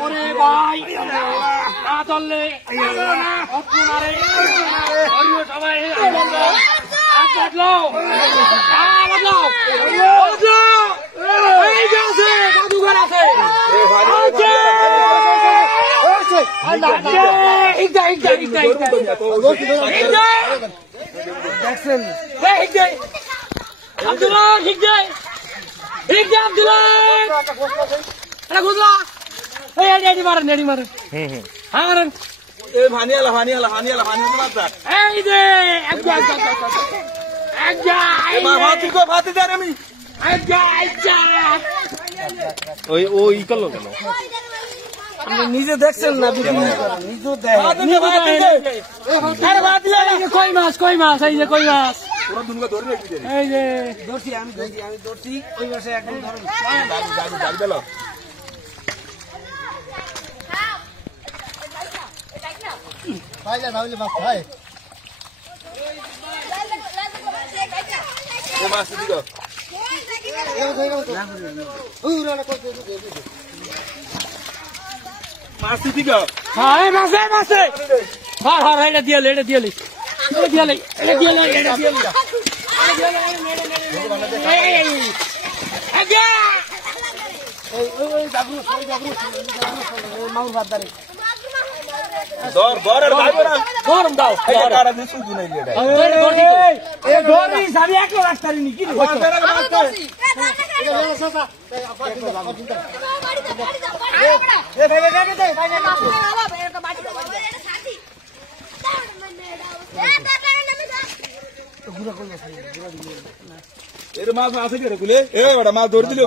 ওরে ভাই না চললে সবাই জাদুঘর আছে নিজে দেখছেন না কই মাছ এই যে কই মাছ এই যে ধরছি আমি ধরছি ওই মাসে একদম মাছ আছে মাছ ধরে দিল।